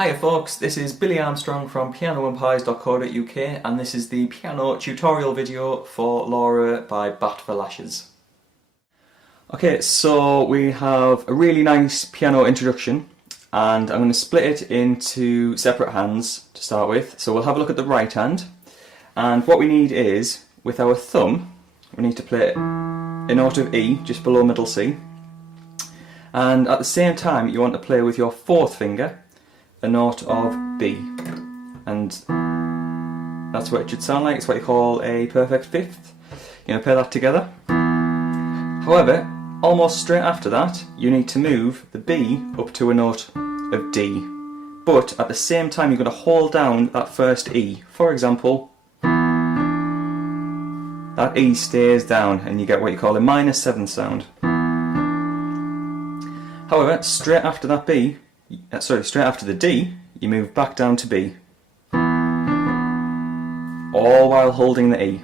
Hiya folks, this is Billy Armstrong from pianoempires.co.uk and this is the piano tutorial video for Laura by Bat for Lashes. Okay, so we have a really nice piano introduction and I'm going to split it into separate hands to start with. So we'll have a look at the right hand, and what we need is, with our thumb, we need to play a note of E just below middle C, and at the same time you want to play with your fourth finger a note of B, and that's what it should sound like. It's what you call a perfect fifth. You're going to play that together. However, almost straight after that, you need to move the B up to a note of D. But at the same time, you're going to hold down that first E. For example, that E stays down and you get what you call a minor 7th sound. However, straight after that straight after the D, you move back down to B. All while holding the E.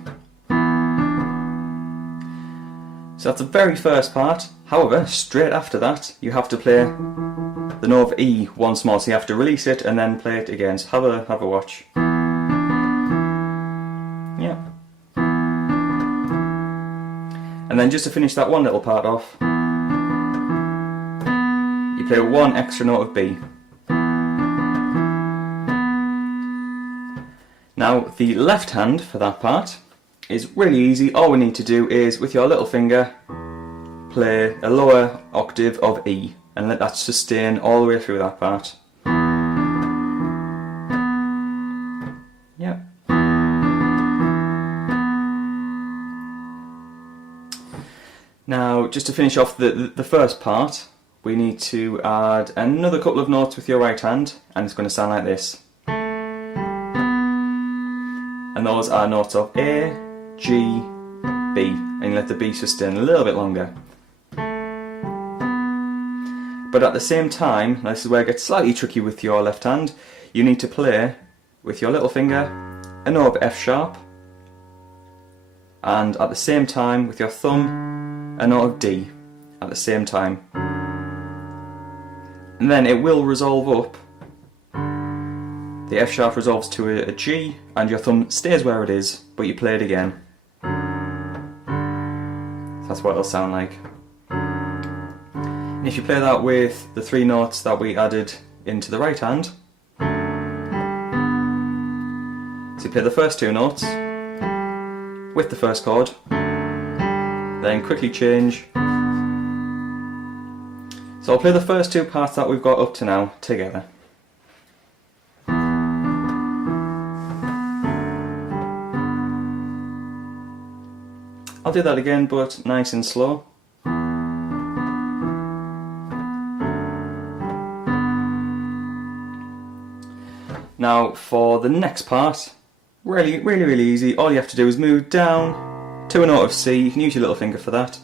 So that's the very first part. However, straight after that, you have to play the note of E once more. So you have to release it and then play it again. So have a watch. Yeah. And then just to finish that one little part off, you play one extra note of B. Now the left hand for that part is really easy. All we need to do is, with your little finger, play a lower octave of E and let that sustain all the way through that part. Yeah. Now, just to finish off the first part, we need to add another couple of notes with your right hand, and it's going to sound like this. And those are notes of A, G, B, and you let the B sustain a little bit longer. But at the same time, this is where it gets slightly tricky with your left hand, you need to play with your little finger a note of F sharp, and at the same time with your thumb a note of D at the same time. And then it will resolve up. The F sharp resolves to a G and your thumb stays where it is, but you play it again. That's what it'll sound like. And if you play that with the 3 notes that we added into the right hand, so you play the first 2 notes with the first chord, then quickly change. So I'll play the first 2 parts that we've got up to now together. I'll do that again, but nice and slow. Now for the next part, really easy. All you have to do is move down to a note of C. You can use your little finger for that.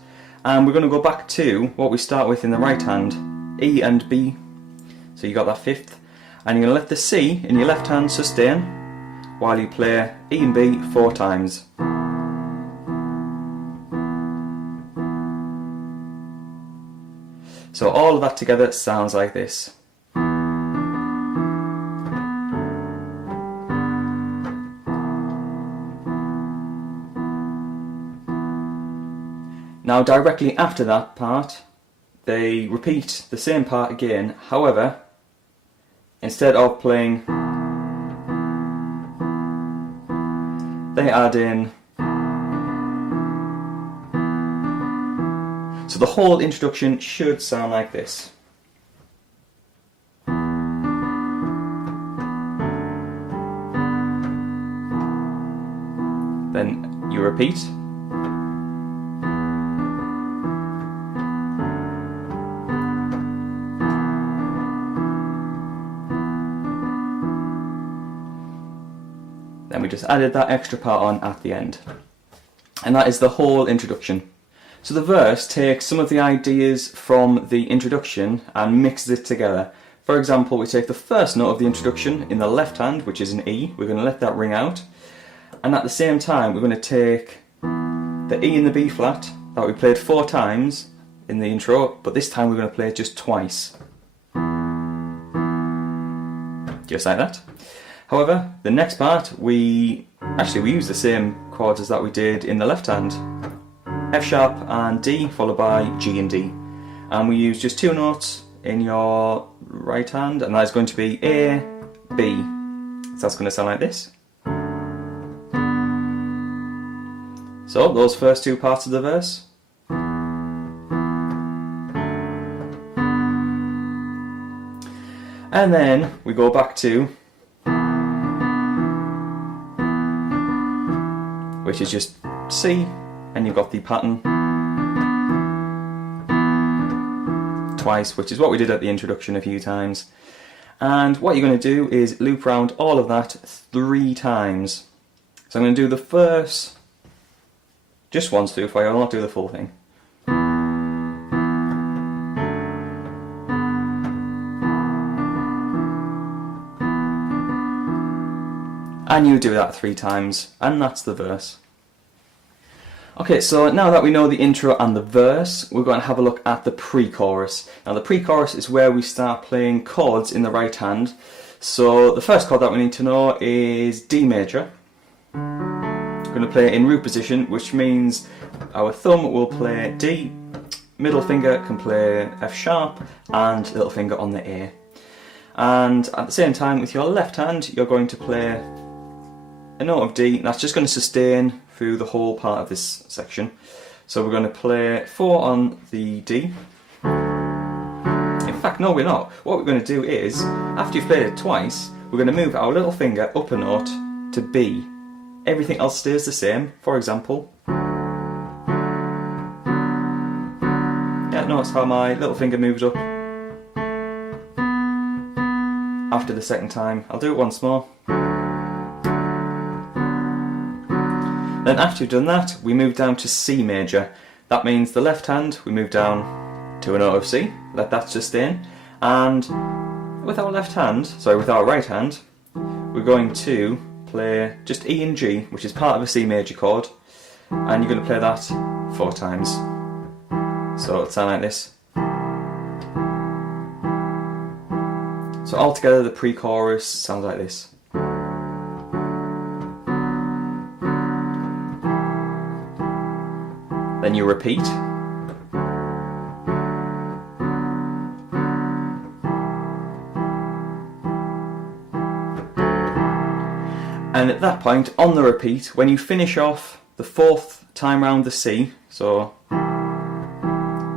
And we're going to go back to what we start with in the right hand, E and B. So you got that 5th. And you're going to let the C in your left hand sustain while you play E and B 4 times. So all of that together sounds like this. Now directly after that part, they repeat the same part again. However, instead of playing, they add in. So the whole introduction should sound like this. Then you repeat. Then we just added that extra part on at the end. And that is the whole introduction. So the verse takes some of the ideas from the introduction and mixes it together. For example, we take the first note of the introduction in the left hand, which is an E. We're going to let that ring out. And at the same time, we're going to take the E and the B flat that we played 4 times in the intro, but this time we're going to play it just twice. Just like that. However, the next part, we use the same chords as that we did in the left hand. F sharp and D, followed by G and D. And we use just 2 notes in your right hand, and that is going to be A, B. So that's going to sound like this. So, those first 2 parts of the verse. And then we go back to, which is just C, and you've got the pattern. twice, which is what we did at the introduction a few times. And what you're going to do is loop around all of that 3 times. So I'm going to do the first, just once through for you, I'll not do the full thing. And you do that 3 times, and that's the verse. Okay, so now that we know the intro and the verse, we're going to have a look at the pre-chorus. Now the pre-chorus is where we start playing chords in the right hand. So the first chord that we need to know is D major. We're going to play it in root position, which means our thumb will play D, middle finger can play F sharp, and little finger on the A. And at the same time, with your left hand, you're going to play a note of D, and that's just going to sustain through the whole part of this section. So we're going to play 4 on the D. In fact, no, we're not. What we're going to do is, after you've played it twice, we're going to move our little finger up a note to B. Everything else stays the same. For example, yeah, notice how my little finger moves up after the second time. I'll do it once more. Then after you've done that, we move down to C major. That means the left hand, we move down to a note of C, let that sustain, and with our right hand, we're going to play just E and G, which is part of a C major chord, and you're going to play that 4 times. So it'll sound like this. So altogether the pre-chorus sounds like this. Then you repeat. And at that point, on the repeat, when you finish off the 4th time round the C, so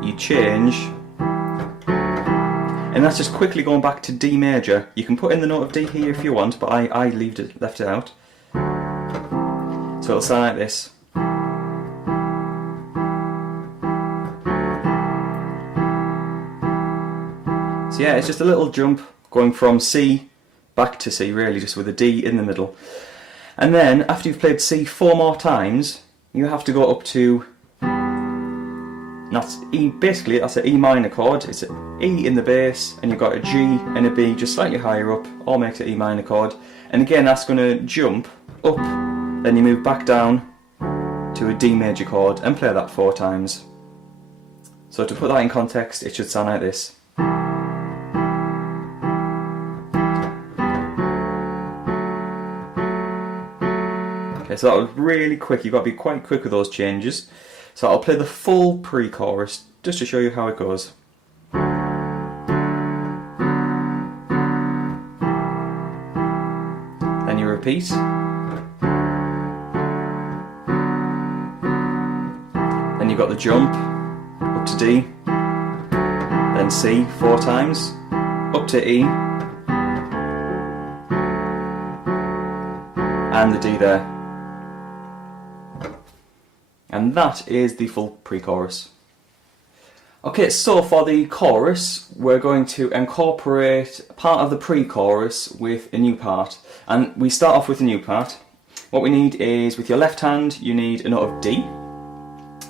you change, and that's just quickly going back to D major. You can put in the note of D here if you want, but I left it out. So it'll sound like this. So yeah, it's just a little jump going from C back to C, really, just with a D in the middle. And then, after you've played C 4 more times, you have to go up to, that's E, basically that's an E minor chord. It's an E in the bass, and you've got a G and a B just slightly higher up, all makes it E minor chord. And again, that's going to jump up, then you move back down to a D major chord and play that 4 times. So to put that in context, it should sound like this. Okay, so that was really quick. You've got to be quite quick with those changes. So I'll play the full pre-chorus just to show you how it goes. Then you repeat. Then you've got the jump up to D, then C 4 times, up to E, and the D there. And that is the full pre-chorus. Okay, so for the chorus, we're going to incorporate part of the pre-chorus with a new part. And we start off with a new part. What we need is, with your left hand, you need a note of D.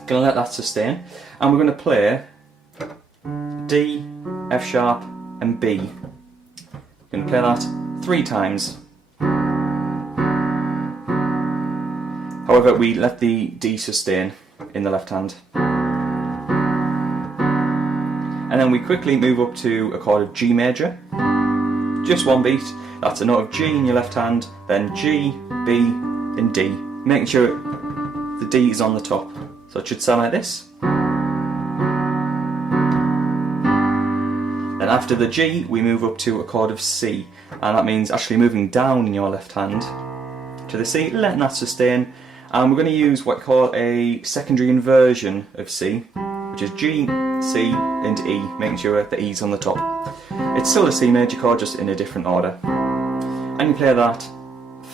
Gonna let that sustain. And we're gonna play D, F sharp, and B. Gonna play that 3 times. However, we let the D sustain in the left hand. And then we quickly move up to a chord of G major. Just 1 beat. That's a note of G in your left hand, then G, B, and D. Making sure the D is on the top. So it should sound like this. Then after the G, we move up to a chord of C. And that means actually moving down in your left hand to the C, letting that sustain. And we're going to use what we call a secondary inversion of C, which is G, C, and E, making sure the E's on the top. It's still a C major chord, just in a different order. And you play that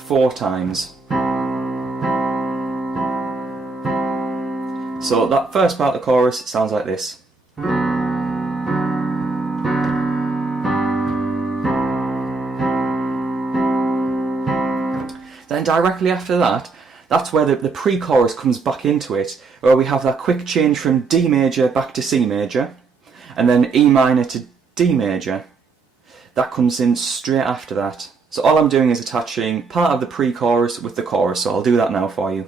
4 times. So that first part of the chorus sounds like this. directly after that, that's where the pre-chorus comes back into it, where we have that quick change from D major back to C major, and then E minor to D major. That comes in straight after that. So all I'm doing is attaching part of the pre-chorus with the chorus, so I'll do that now for you.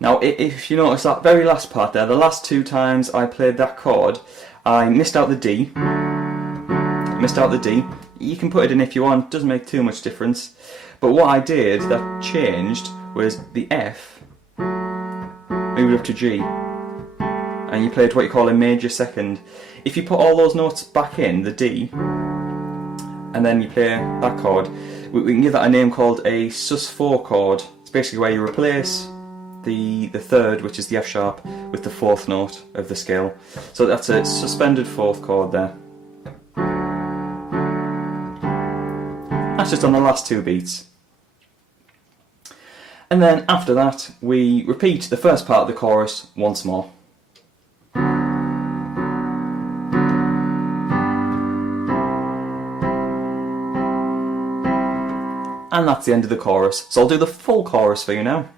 Now, if you notice that very last part there, the last two times I played that chord, I missed out the D. You can put it in if you want, doesn't make too much difference. But what I did that changed was the F moved up to G. And you played what you call a major second. If you put all those notes back in, the D, and then you play that chord, we can give that a name called a sus4 chord. It's basically where you replace the third, which is the F sharp, with the fourth note of the scale. So that's a suspended fourth chord there. That's just on the last two beats. And then after that, we repeat the first part of the chorus once more. And that's the end of the chorus. So I'll do the full chorus for you now.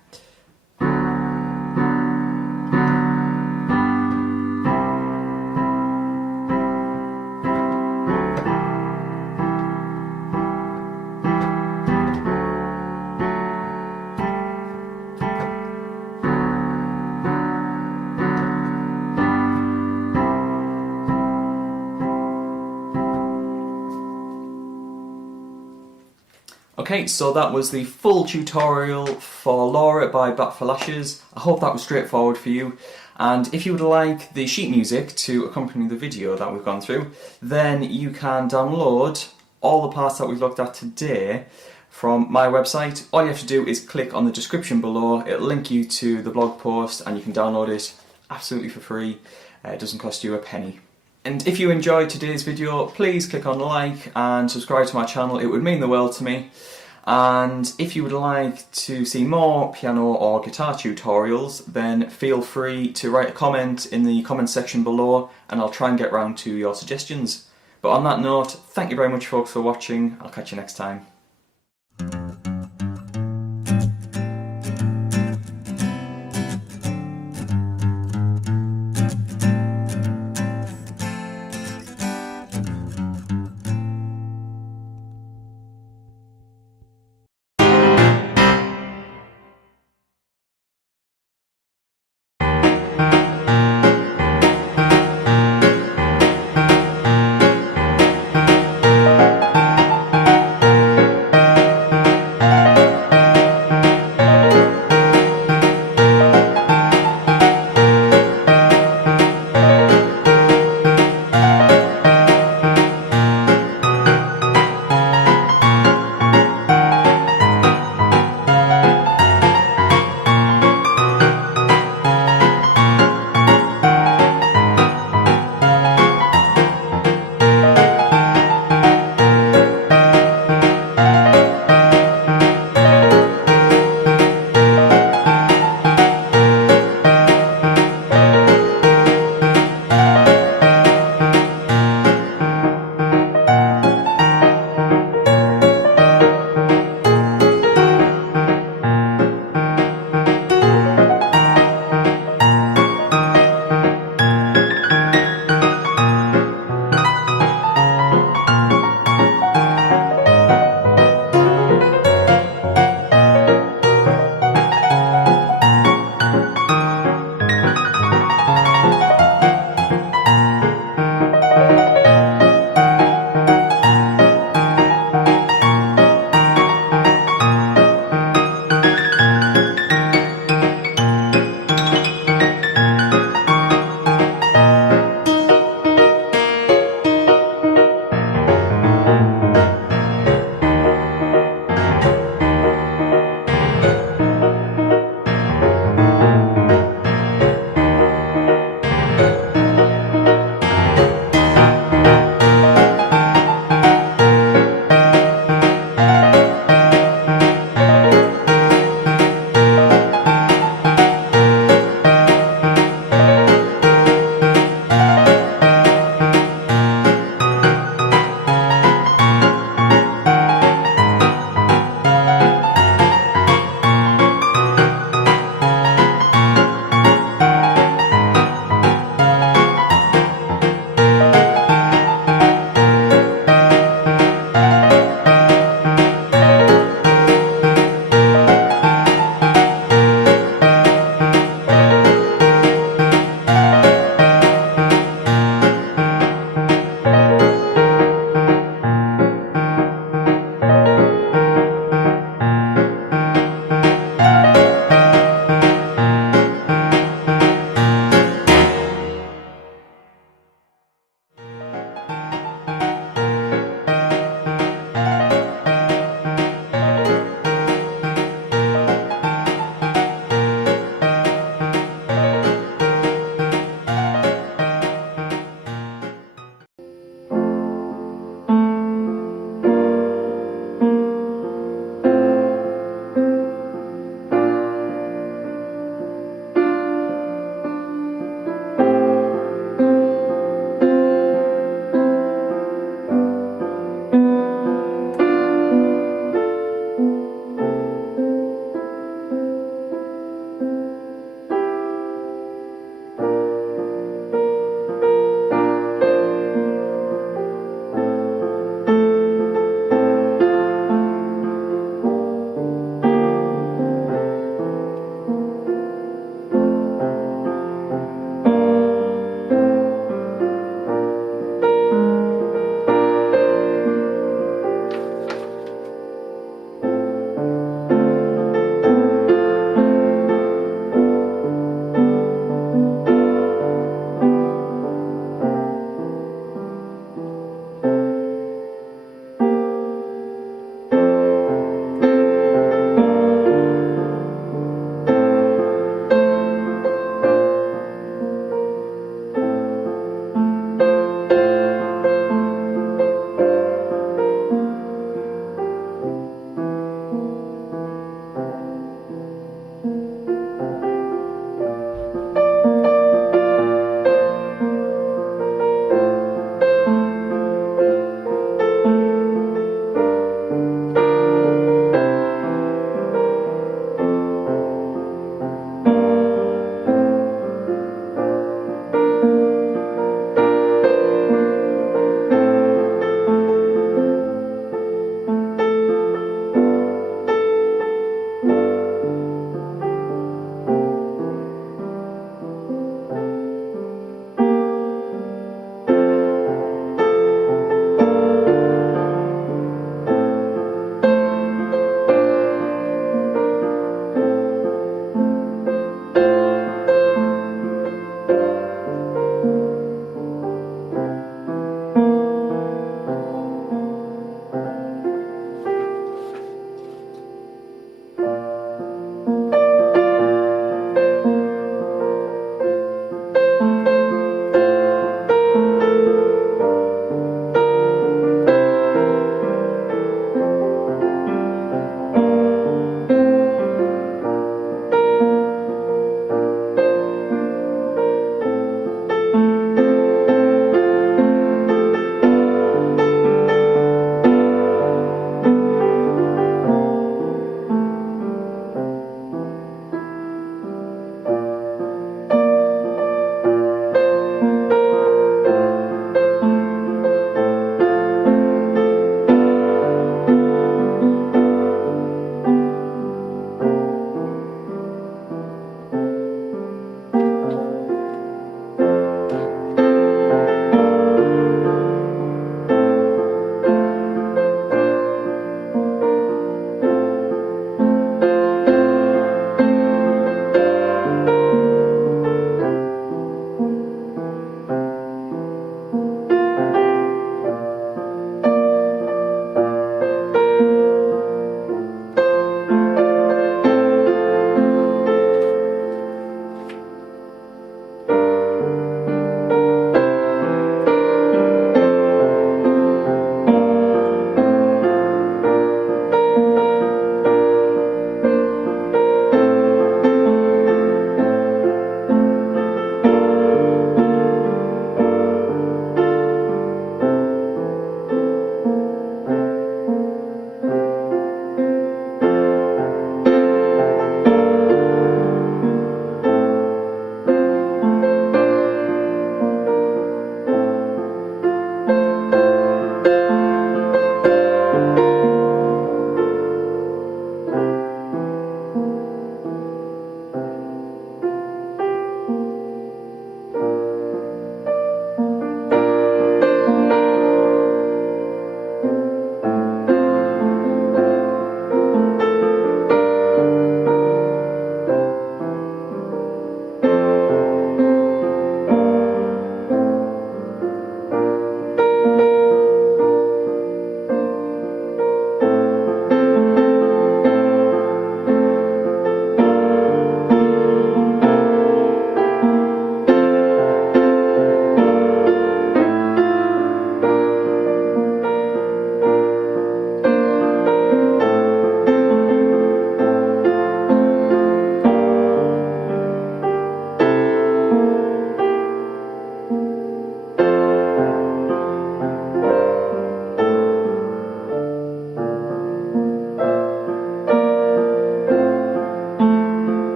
Okay, so that was the full tutorial for Laura by Bat for Lashes. I hope that was straightforward for you. And if you would like the sheet music to accompany the video that we've gone through, then you can download all the parts that we've looked at today from my website. All you have to do is click on the description below. It'll link you to the blog post and you can download it absolutely for free. It doesn't cost you a penny. And if you enjoyed today's video, please click on like and subscribe to my channel. It would mean the world to me. And if you would like to see more piano or guitar tutorials, then feel free to write a comment in the comment section below and I'll try and get round to your suggestions. But on that note, thank you very much folks for watching. I'll catch you next time.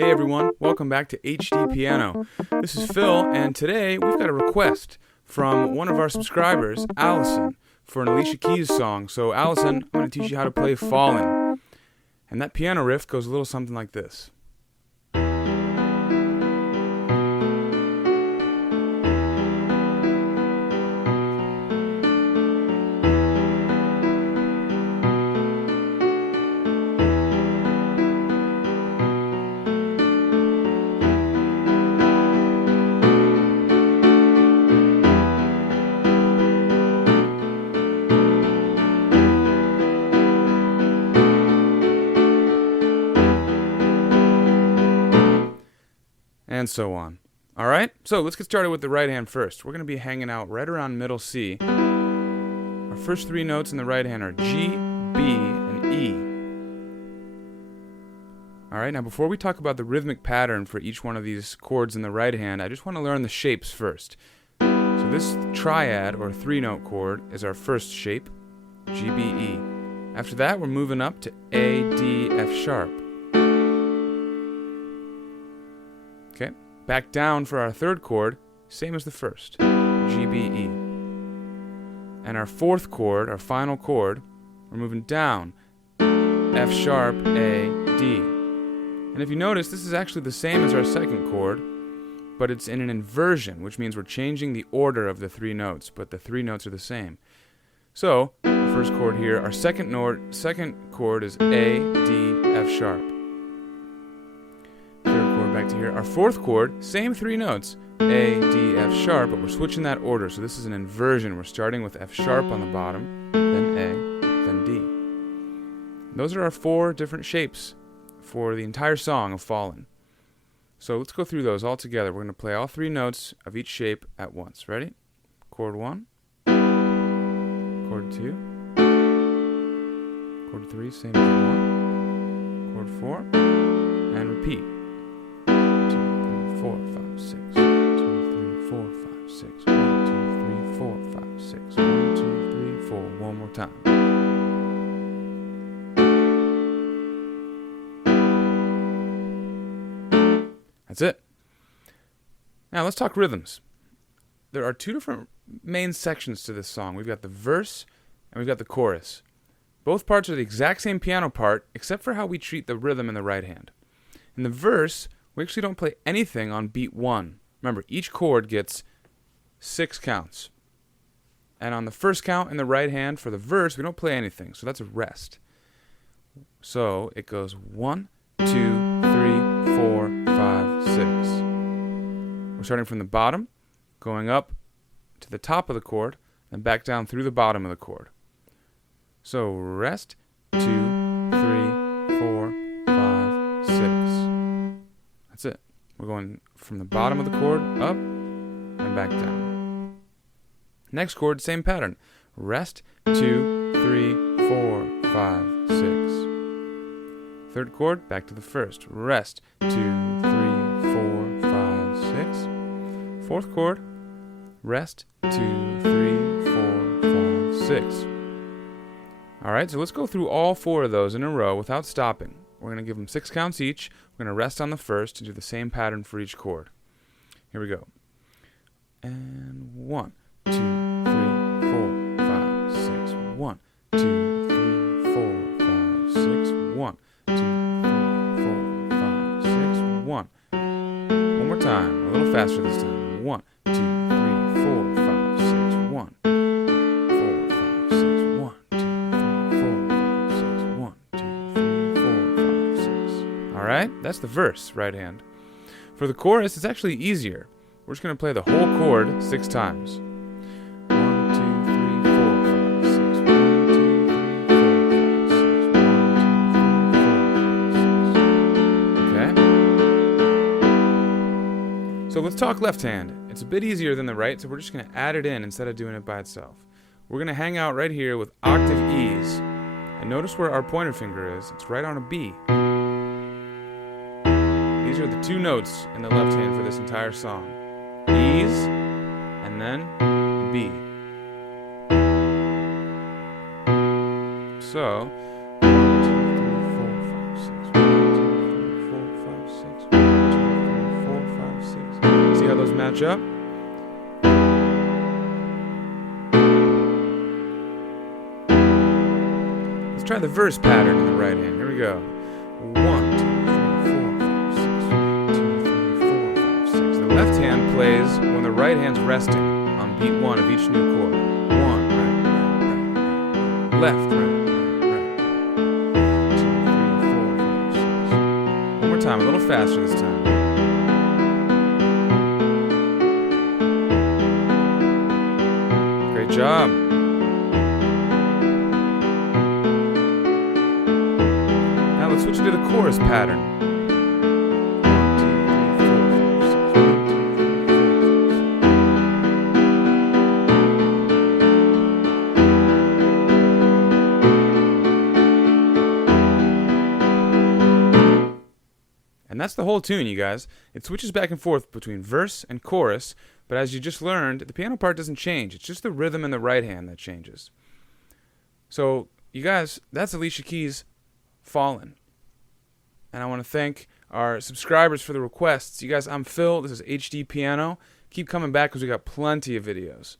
Hey everyone, welcome back to HD Piano. This is Phil, and today we've got a request from one of our subscribers, Allison, for an Alicia Keys song. So Allison, I'm going to teach you how to play Fallin'. And that piano riff goes a little something like this. And so on. Alright, so let's get started with the right hand first. We're going to be hanging out right around middle C. Our first three notes in the right hand are G, B, and E. Alright, now before we talk about the rhythmic pattern for each one of these chords in the right hand, I just want to learn the shapes first. So this triad, or three-note chord, is our first shape, G, B, E. After that, we're moving up to A, D, F sharp. Okay, back down for our third chord, same as the first, G, B, E. And our fourth chord, our final chord, we're moving down, F sharp, A, D. And if you notice, this is actually the same as our second chord, but it's in an inversion, which means we're changing the order of the three notes, but the three notes are the same. So, our first chord here, our second chord is A, D, F sharp. Back to here. Our fourth chord, same three notes, A, D, F sharp, but we're switching that order. So this is an inversion. We're starting with F sharp on the bottom, then A, then D. Those are our four different shapes for the entire song of Fallin'. So let's go through those all together. We're going to play all three notes of each shape at once. Ready? Chord 1, chord 2, chord 3, same as 1, chord 4, and repeat. 4, 5, 6, 2, 3, 4, 5, 6, 1, 2, 3, 4, 5, 6, 1, 2, 3, 4. One more time. That's it. Now let's talk rhythms. There are two different main sections to this song. We've got the verse and we've got the chorus. Both parts are the exact same piano part, except for how we treat the rhythm in the right hand. In the verse, we actually don't play anything on beat 1. Remember, each chord gets 6 counts. And on the first count in the right hand for the verse, we don't play anything. So that's a rest. So it goes 1, 2, 3, 4, 5, 6. We're starting from the bottom, going up to the top of the chord, and back down through the bottom of the chord. So rest, 2, 3, 4, 5, 6. That's it. We're going from the bottom of the chord up and back down. Next chord, same pattern. Rest, 2, 3, 4, 5, 6. Third chord, back to the first. Rest, 2, 3, 4, 5, 6. Fourth chord, rest, 2, 3, 4, 5, 6. Alright, so let's go through all 4 of those in a row without stopping. We're going to give them 6 counts each. We're going to rest on the first and do the same pattern for each chord. Here we go. And 1, 2, 3, 4, 5, 6. 1, 2, 3, 4, 5, 6. 1, 2, 3, 4, 5, 6. 1. One more time. A little faster this time. 1, 2, 3, 4, 5, 6. 1. 4, 5, 6. 1, 2, 3, 4, 5, 6. 1, 2, 3, 4, 5, 6. Alright, that's the verse, right hand. For the chorus, it's actually easier. We're just going to play the whole chord 6 times. 1, 2, 3, 4, 5, 6. 1, 2, 3, 4, 5, 6. 1, 2, 3, 4, 5, 6. Okay? So let's talk left hand. It's a bit easier than the right, so we're just going to add it in instead of doing it by itself. We're going to hang out right here with octave E's. And notice where our pointer finger is. It's right on a B. These are the 2 notes in the left hand for this entire song. E's, and then B. So, 1, 2, 3, 4, 5, 6. 1, 2, 3, 4, 5, 6. how those match up. Let's try the verse pattern in the right hand. Here we go. 1, 2, 3, 4, 5, 6. 2, 3, 4, 5, 6. The left hand plays when the right hand's resting on beat 1 of each new chord. 1, right, left, right. 2, 3, 4, 5, 6. One more time, a little faster this time. Great job. Now let's switch to the chorus pattern. 1, 2, 3, 4, 5, 6. And that's the whole tune, you guys. It switches back and forth between verse and chorus, but as you just learned, the piano part doesn't change. It's just the rhythm in the right hand that changes. So, you guys, that's Alicia Keys' Fallen. And I want to thank our subscribers for the requests. You guys, I'm Phil. This is HD Piano. Keep coming back because we got plenty of videos.